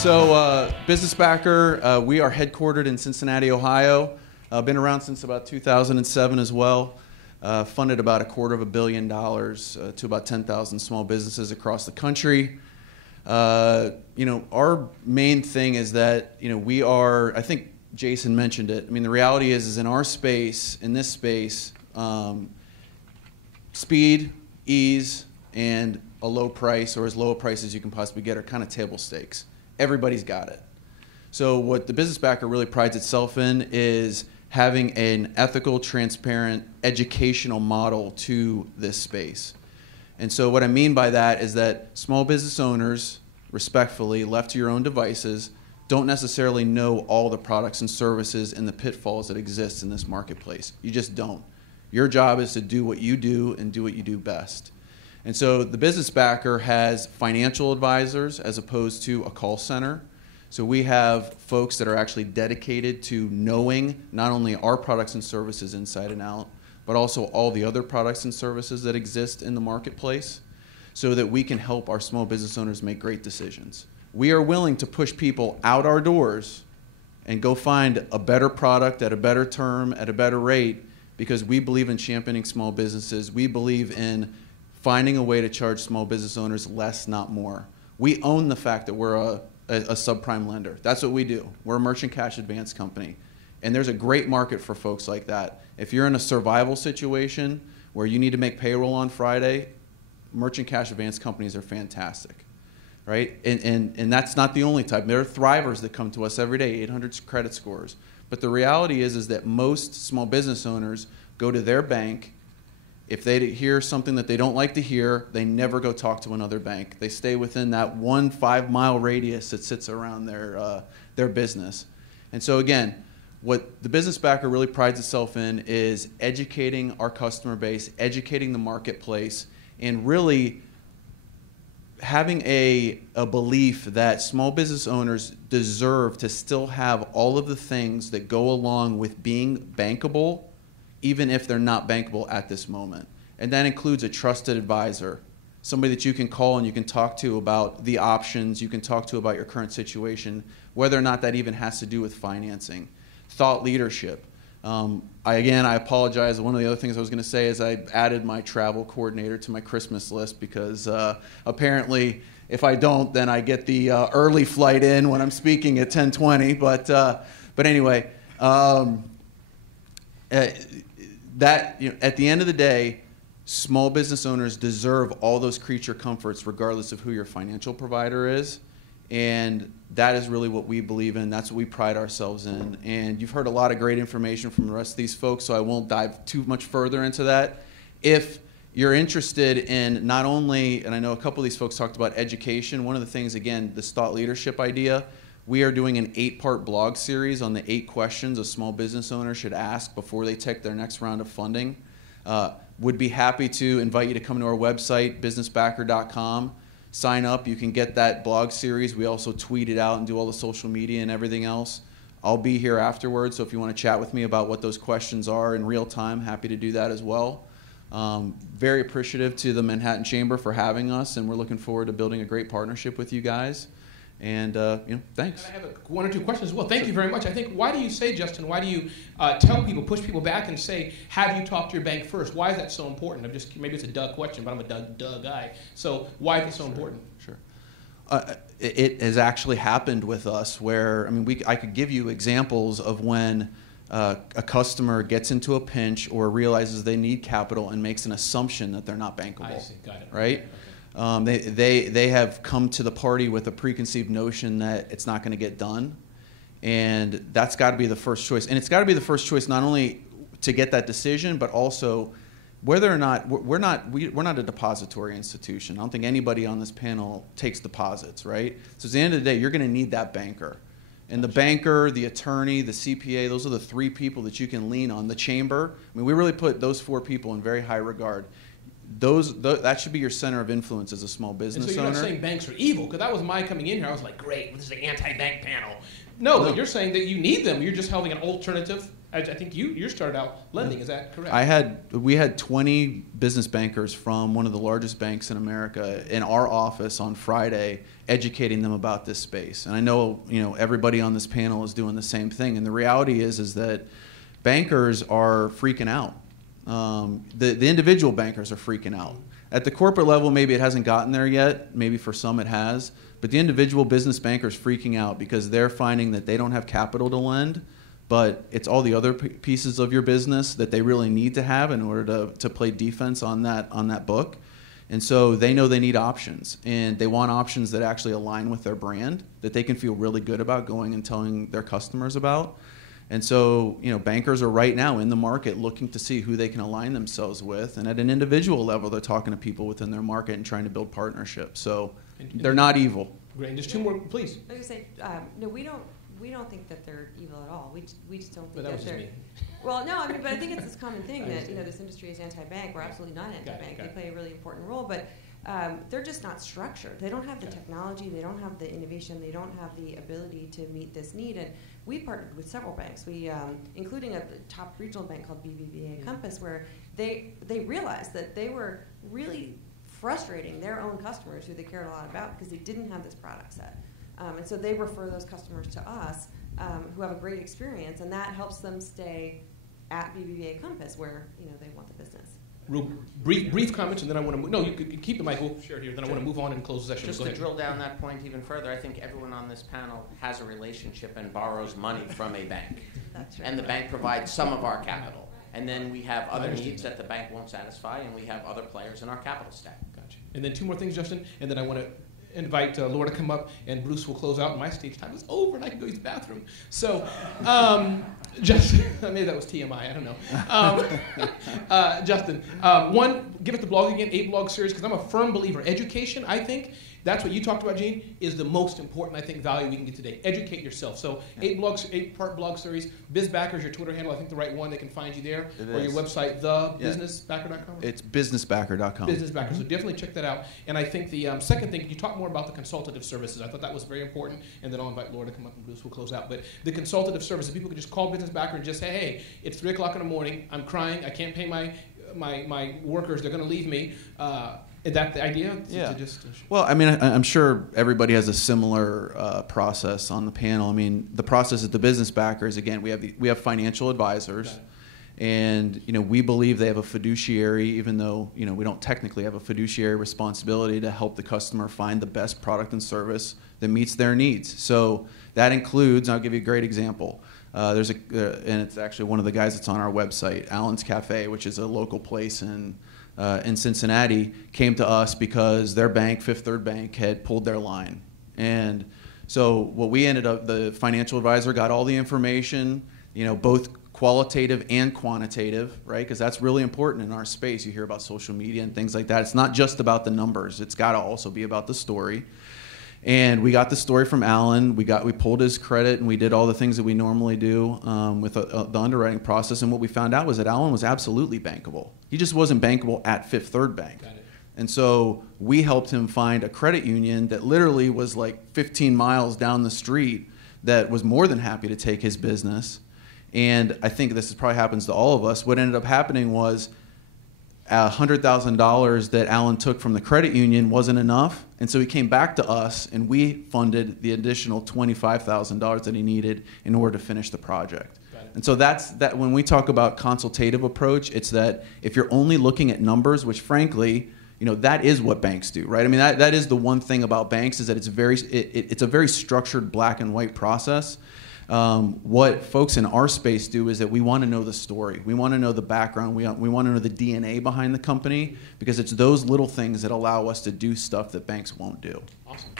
So Business Backer, we are headquartered in Cincinnati, Ohio. Been around since about 2007 as well. Funded about $250 million to about 10,000 small businesses across the country. Our main thing is that, we are, I think Jason mentioned it. I mean, the reality is in our space, in this space, speed, ease, and a low price, or as low a price as you can possibly get, are kind of table stakes. Everybody's got it. So what the Business Backer really prides itself in is having an ethical, transparent, educational model to this space. And so what I mean by that is that small business owners, respectfully, left to your own devices, don't necessarily know all the products and services and the pitfalls that exist in this marketplace. You just don't. Your job is to do what you do and do what you do best. And so the Business Backer has financial advisors as opposed to a call center. So we have folks that are actually dedicated to knowing not only our products and services inside and out, but also all the other products and services that exist in the marketplace so that we can help our small business owners make great decisions. We are willing to push people out our doors and go find a better product at a better term, at a better rate, because we believe in championing small businesses. We believe in finding a way to charge small business owners less, not more. We own the fact that we're a subprime lender. That's what we do. We're a merchant cash advance company. And there's a great market for folks like that. If you're in a survival situation where you need to make payroll on Friday, merchant cash advance companies are fantastic, right? And that's not the only type. There are thrivers that come to us every day, 800 credit scores. But the reality is that most small business owners go to their bank. If they hear something that they don't like to hear, they never go talk to another bank. They stay within that 1 5-mile radius that sits around their business. And so again, what the Business Backer really prides itself in is educating our customer base, educating the marketplace, and really having a belief that small business owners deserve to still have all of the things that go along with being bankable, even if they're not bankable at this moment. And that includes a trusted advisor, somebody that you can call and you can talk to about the options, you can talk to about your current situation, whether or not that even has to do with financing. Thought leadership. I apologize. One of the other things I was going to say is I added my travel coordinator to my Christmas list because apparently if I don't, then I get the early flight in when I'm speaking at 10:20. But anyway, at the end of the day, small business owners deserve all those creature comforts regardless of who your financial provider is. And that is really what we believe in. That's what we pride ourselves in. And you've heard a lot of great information from the rest of these folks, so I won't dive too much further into that. If you're interested in not only, and I know a couple of these folks talked about education, one of the things, again, this thought leadership idea, we are doing an 8-part blog series on the 8 questions a small business owner should ask before they take their next round of funding. Would be happy to invite you to come to our website, businessbacker.com. Sign up. You can get that blog series. We also tweet it out and do all the social media and everything else. I'll be here afterwards, so if you want to chat with me about what those questions are in real time, happy to do that as well. Very appreciative to the Manhattan Chamber for having us, and we're looking forward to building a great partnership with you guys. And thanks. And I have 1 or 2 questions as well. Thank you very much. I think, why do you say, Justin, why do you tell people, push people back and say, have you talked to your bank first? Why is that so important? Maybe it's a Doug question, but I'm a Doug guy. So why is it so important? Sure. It has actually happened with us where, I could give you examples of when a customer gets into a pinch or realizes they need capital and makes an assumption that they're not bankable. I see. Got it. Right? Okay. They have come to the party with a preconceived notion that it's not going to get done, and that's got to be the first choice. And it's got to be the first choice not only to get that decision, but also whether or not we're not a depository institution. I don't think anybody on this panel takes deposits, right? So at the end of the day, you're going to need that banker, and the banker, the attorney, the CPA. Those are the 3 people that you can lean on. The chamber. We really put those 4 people in very high regard. That should be your center of influence as a small business owner. And so you're not saying banks are evil, because that was my coming in here. I was like, great, this is the anti-bank panel. No, but you're saying that you need them. You're just having an alternative I think you started out lending. Is that correct? We had 20 business bankers from one of the largest banks in America in our office on Friday, educating them about this space. And I know, everybody on this panel is doing the same thing. And the reality is that bankers are freaking out. The individual bankers are freaking out. At the corporate level, maybe it hasn't gotten there yet. Maybe for some it has. But the individual business bankers freaking out because they're finding that they don't have capital to lend, but it's all the other pieces of your business that they really need to have in order to play defense on that book. And so they know they need options, and they want options that actually align with their brand, that they can feel really good about going and telling their customers about. And so, bankers are right now in the market looking to see who they can align themselves with. And at an individual level, they're talking to people within their market and trying to build partnerships. So they're not evil. Great. Just two more, please. I was going to say, no, we don't think that they're evil at all. We just don't think that they're. Me. Well, no, but I think it's this common thing that this industry is anti-bank. We're absolutely not anti-bank. They play a really important role, but they're just not structured. They don't have the technology. They don't have the innovation. They don't have the ability to meet this need. And we partnered with several banks. We, including a top regional bank called BBVA Compass, where they realized that they were really frustrating their own customers who they cared a lot about because they didn't have this product set. And so they refer those customers to us who have a great experience, and that helps them stay at BBVA Compass where they want the business. Real brief comments, and then I want to move. No, you could keep the mic. We'll share it here. Then I want to move on and close the session. Just to drill down that point even further, I think everyone on this panel has a relationship and borrows money from a bank. That's right. And the bank provides some of our capital. And then we have other needs that the bank won't satisfy, and we have other players in our capital stack. Gotcha. And then two more things, Justin, and then I want to invite Laura to come up, and Bruce will close out. My stage time is over, and I can go use the bathroom. So, Justin, maybe that was TMI. I don't know. Justin, one, give us the blog again, 8-blog series, because I'm a firm believer. Education, I think, that's what you talked about, Gene, is the most important, I think, value we can get today. Educate yourself. So 8-part blog series. BizBacker is your Twitter handle. I think the right one. They can find you there. Or your website, thebusinessbacker.com? It's businessbacker.com. Businessbacker. So definitely check that out. And I think the second thing, you talk more about the consultative services. I thought that was very important. And then I'll invite Laura to come up and Bruce will close out. But the consultative services, people can just call BusinessBacker and just say, hey, it's 3 o'clock in the morning. I'm crying. I can't pay my workers. They're going to leave me. Is that the idea? Yeah. Well, I mean, I'm sure everybody has a similar process on the panel. I mean, the process at the Business Backer is, again, we have financial advisors, and we believe they have a fiduciary, even though we don't technically have a fiduciary responsibility to help the customer find the best product and service that meets their needs. So that includes, and I'll give you a great example. And it's actually one of the guys that's on our website, Allen's Cafe, which is a local place in Cincinnati, came to us because their bank, Fifth Third Bank, had pulled their line. And so what we ended up, the financial advisor got all the information, both qualitative and quantitative, right? Because that's really important in our space. You hear about social media and things like that. It's not just about the numbers. It's got to also be about the story. And we got the story from Alan. We pulled his credit, and we did all the things that we normally do with the underwriting process. And what we found out was that Alan was absolutely bankable. He just wasn't bankable at Fifth Third Bank. Got it. And so we helped him find a credit union that literally was like 15 miles down the street that was more than happy to take his business. And I think this probably happens to all of us. What ended up happening was $100,000 that Alan took from the credit union wasn't enough, and so he came back to us, and we funded the additional $25,000 that he needed in order to finish the project. And so that's that. When we talk about consultative approach, it's that if you're only looking at numbers, which frankly, that is what banks do, right? I mean, that is the one thing about banks, is that it's a very structured black and white process. What folks in our space do is that we want to know the story. We want to know the background. We want to know the DNA behind the company, because it's those little things that allow us to do stuff that banks won't do. Awesome.